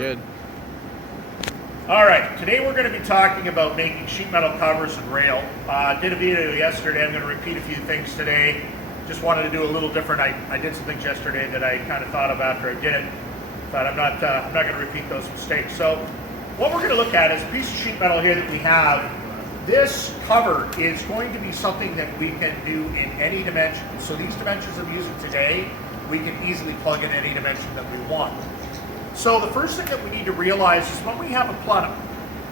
good. All right, today we're going to be talking about making sheet metal covers and rail. Did a video yesterday. I'm going to repeat a few things today. Just wanted to do a little different. I did some things yesterday that I kind of thought of after I did it. But I'm not going to repeat those mistakes. So what we're going to look at is a piece of sheet metal here that we have. This cover is going to be something that we can do in any dimension. So these dimensions I'm using today, we can easily plug in any dimension that we want. So the first thing that we need to realize is when we have a plenum,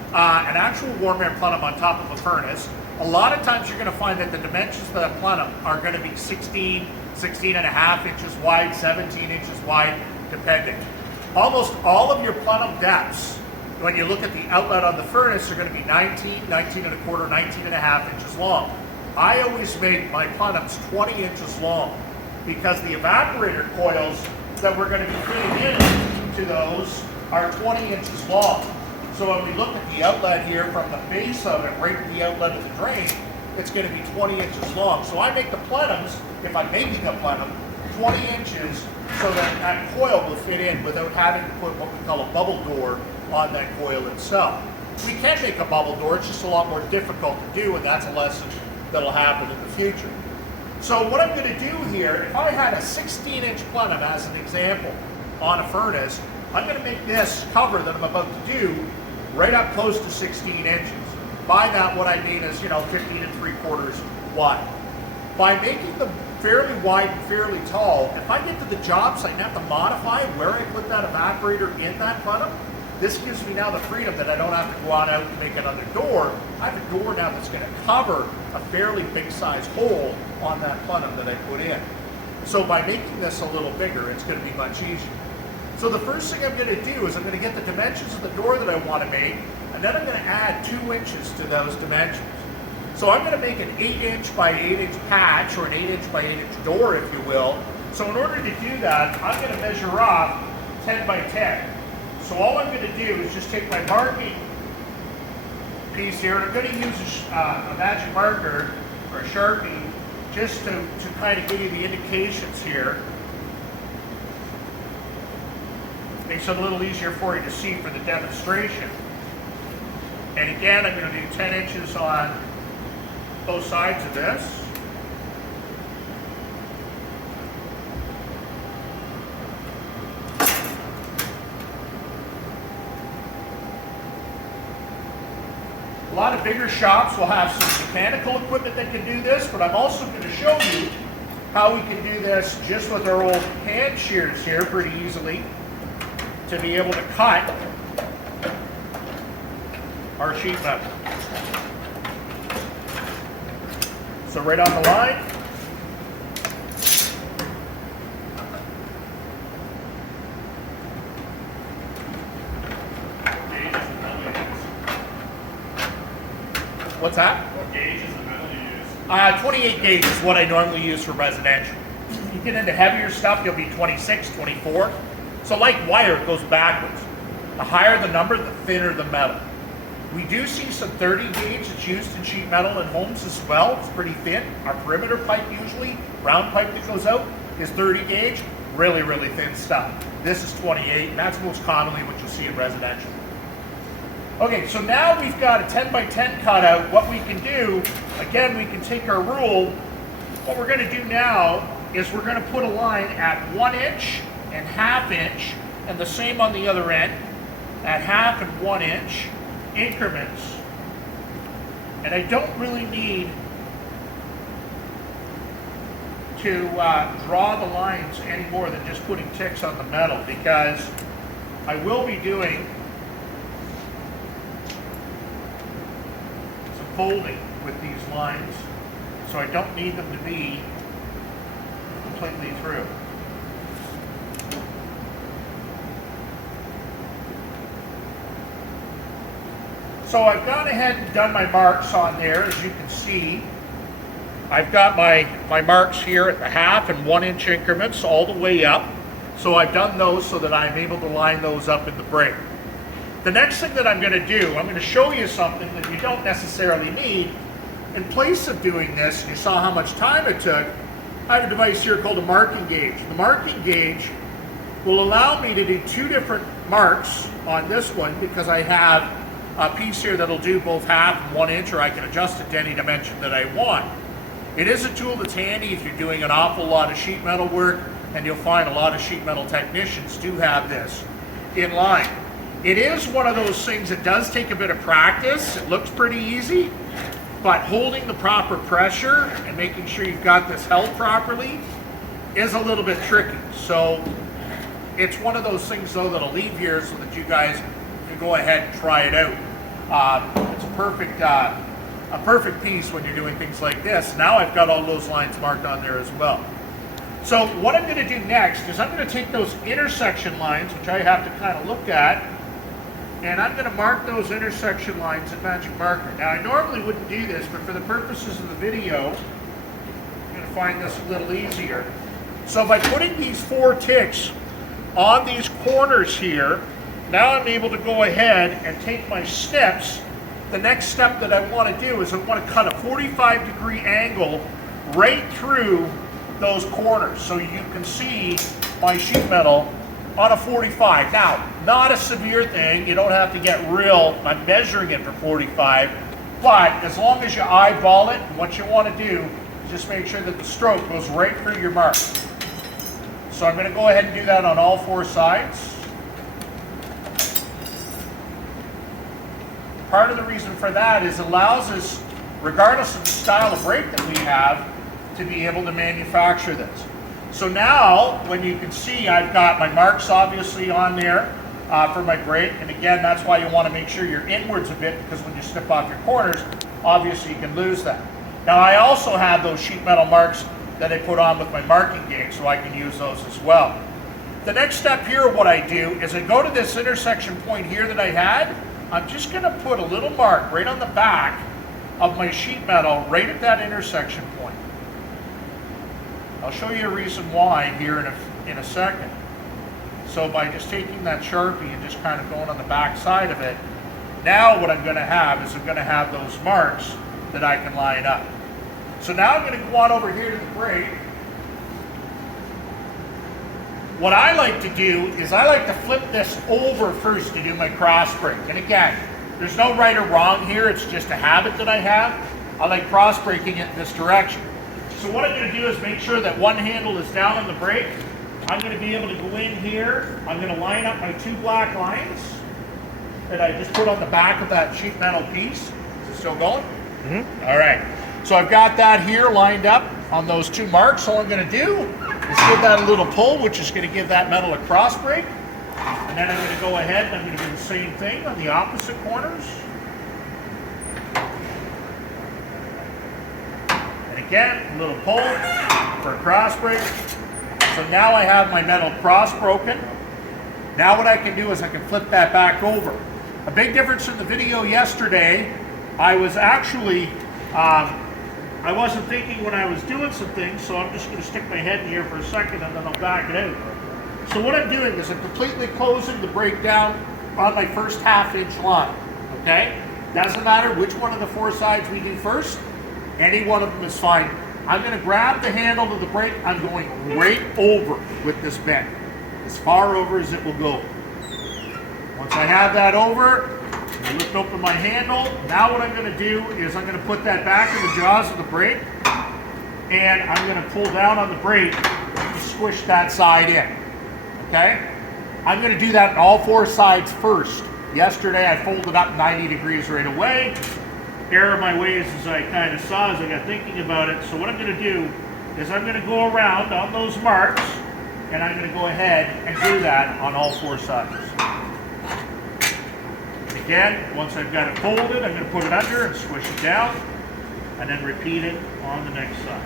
an actual warm air plenum on top of a furnace, a lot of times you're going to find that the dimensions of that plenum are going to be 16 and a half inches wide, 17 inches wide, depending. Almost all of your plenum depths, when you look at the outlet on the furnace, are going to be 19 and a quarter, 19 and a half inches long. I always make my plenums 20 inches long because the evaporator coils that we're going to be fitting in to those are 20 inches long. So when we look at the outlet here from the base of it right to the outlet of the drain, it's going to be 20 inches long. So I make the plenums, if I'm making a plenum, 20 inches so that that coil will fit in without having to put what we call a bubble door on that coil itself. We can make a bubble door, it's just a lot more difficult to do, and that's a lesson that'll happen in the future. So what I'm going to do here, if I had a 16-inch plenum as an example on a furnace, I'm going to make this cover that I'm about to do right up close to 16 inches. By that, what I mean is, 15 3/4 wide. By making them fairly wide and fairly tall, if I get to the job site and have to modify where I put that evaporator in that plenum, this gives me now the freedom that I don't have to go on out and make another door. I have a door now that's going to cover a fairly big size hole on that plenum that I put in. So by making this a little bigger, it's going to be much easier. So the first thing I'm going to do is I'm going to get the dimensions of the door that I want to make, and then I'm going to add 2 inches to those dimensions. So I'm going to make an 8-inch by 8-inch patch, or an 8-inch by 8-inch door, if you will. So in order to do that, I'm going to measure off 10 by 10. So all I'm going to do is just take my marking piece here, and I'm going to use a magic marker or a Sharpie just to kind of give you the indications here. Makes it a little easier for you to see for the demonstration. And again, I'm going to do 10 inches on both sides of this. A lot of bigger shops will have some mechanical equipment that can do this, but I'm also going to show you how we can do this just with our old hand shears here pretty easily to be able to cut our sheet metal. So right on the line. What's that? What gauge is the metal you use? 28 gauge is what I normally use for residential. You get into heavier stuff, you'll be 26, 24. So like wire, it goes backwards. The higher the number, the thinner the metal. We do see some 30 gauge that's used in sheet metal in homes as well. It's pretty thin. Our perimeter pipe usually, round pipe that goes out, is 30 gauge. Really, really thin stuff. This is 28, and that's most commonly what you'll see in residential. Okay, so now we've got a 10 by 10 cutout. What we can do, again, we can take our rule. What we're going to do now is we're going to put a line at 1 inch and ½ inch, and the same on the other end, at ½ and 1 inch increments. And I don't really need to draw the lines any more than just putting ticks on the metal, because I will be doing some folding with these lines, so I don't need them to be completely through. So I've gone ahead and done my marks on there, as you can see. I've got my marks here at the ½ and 1 inch increments all the way up. So I've done those so that I'm able to line those up in the break. The next thing that I'm going to do, I'm going to show you something that you don't necessarily need. In place of doing this, you saw how much time it took, I have a device here called a marking gauge. The marking gauge will allow me to do 2 different marks on this one because I have a piece here that'll do both half and 1 inch, or I can adjust it to any dimension that I want. It is a tool that's handy if you're doing an awful lot of sheet metal work, and you'll find a lot of sheet metal technicians do have this in line. It is one of those things that does take a bit of practice. It looks pretty easy, but holding the proper pressure and making sure you've got this held properly is a little bit tricky. So it's one of those things though that I'll leave here so that you guys can go ahead and try it out. It's a perfect piece when you're doing things like this. Now I've got all those lines marked on there as well. So what I'm going to do next is I'm going to take those intersection lines, which I have to kind of look at, and I'm going to mark those intersection lines in magic marker. Now I normally wouldn't do this, but for the purposes of the video, I'm going to find this a little easier. So by putting these 4 ticks on these corners here, now I'm able to go ahead and take my snips. The next step that I want to do is I want to cut a 45-degree angle right through those corners so you can see my sheet metal on a 45. Now, not a severe thing. You don't have to get real. I'm measuring it for 45, but as long as you eyeball it, what you want to do is just make sure that the stroke goes right through your mark. So I'm going to go ahead and do that on all 4 sides. Part of the reason for that is it allows us, regardless of the style of brake that we have, to be able to manufacture this. So now, when you can see, I've got my marks obviously on there for my brake, and again, that's why you want to make sure you're inwards a bit, because when you snip off your corners, obviously you can lose that. Now I also have those sheet metal marks that I put on with my marking gauge, so I can use those as well. The next step here, what I do is I go to this intersection point here that I had. I'm just going to put a little mark right on the back of my sheet metal, right at that intersection point. I'll show you a reason why here in a second. So by just taking that Sharpie and just kind of going on the back side of it, now what I'm going to have is I'm going to have those marks that I can line up. So now I'm going to go on over here to the brake. What I like to do is I like to flip this over first to do my cross brake. And again, there's no right or wrong here, it's just a habit that I have. I like cross braking it in this direction. So what I'm going to do is make sure that one handle is down on the brake. I'm going to be able to go in here. I'm going to line up my 2 black lines that I just put on the back of that sheet metal piece. Is it still going? Mm-hmm. All right. So I've got that here lined up on those 2 marks. All I'm going to do is give that a little pull, which is going to give that metal a cross brake. And then I'm going to go ahead and I'm going to do the same thing on the opposite corners. And again, a little pull for a cross brake. So now I have my metal cross broken. Now what I can do is I can flip that back over. A big difference in the video yesterday, I was actually, I wasn't thinking when I was doing some things, so I'm just going to stick my head in here for a second and then I'll back it out. So what I'm doing is I'm completely closing the brake down on my first 1/2 inch line, okay? Doesn't matter which one of the 4 sides we do first, any one of them is fine. I'm going to grab the handle of the brake, I'm going right over with this bend, as far over as it will go. Once I have that over, I lift open my handle. Now what I'm going to do is I'm going to put that back in the jaws of the brake, and I'm going to pull down on the brake to squish that side in, okay? I'm going to do that on all 4 sides first. Yesterday I folded up 90 degrees right away. Error of my ways as I kind of saw as I got thinking about it. So what I'm going to do is I'm going to go around on those marks, and I'm going to go ahead and do that on all 4 sides. Again, once I've got it folded, I'm going to put it under and squish it down, and then repeat it on the next side.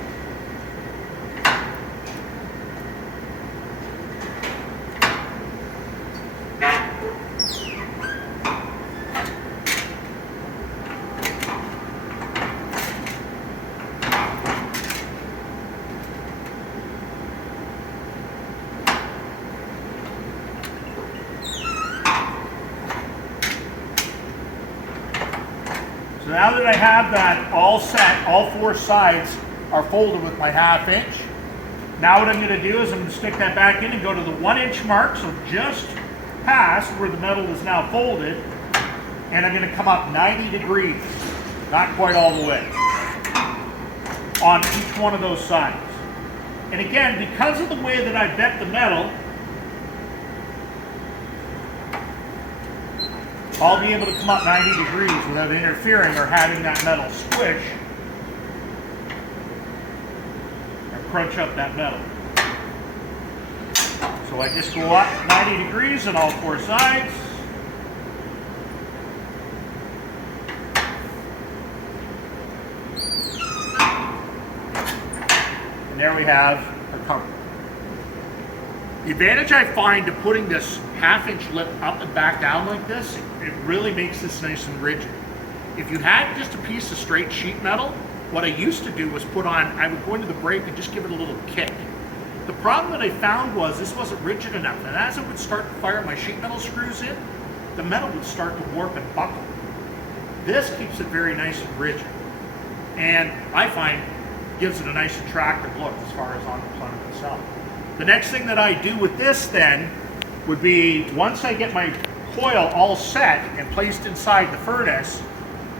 So now that I have that all set, all 4 sides are folded with my 1/2 inch. Now what I'm going to do is I'm going to stick that back in and go to the 1 inch mark, so just past where the metal is now folded, and I'm going to come up 90 degrees, not quite all the way, on each one of those sides. And again, because of the way that I bent the metal, I'll be able to come up 90 degrees without interfering or having that metal squish or crunch up that metal. So I just go up 90 degrees on all four sides. And there we have our cover. The advantage I find to putting this half-inch lip up and back down like this, it really makes this nice and rigid. If you had just a piece of straight sheet metal, what I used to do was I would go into the brake and just give it a little kick. The problem that I found was this wasn't rigid enough, and as I would start to fire my sheet metal screws in, the metal would start to warp and buckle. This keeps it very nice and rigid, and I find gives it a nice attractive look as far as on the plenum itself. The next thing that I do with this then would be, once I get my coil all set and placed inside the furnace,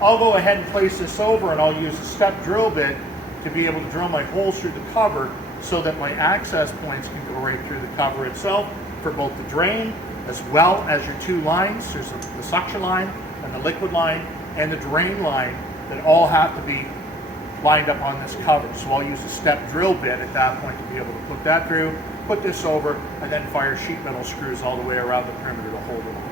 I'll go ahead and place this over, and I'll use a step drill bit to be able to drill my holes through the cover so that my access points can go right through the cover itself for both the drain as well as your two lines. There's the suction line and the liquid line and the drain line that all have to be lined up on this cover. So I'll use a step drill bit at that point to be able to put that through, put this over, and then fire sheet metal screws all the way around the perimeter to hold it on.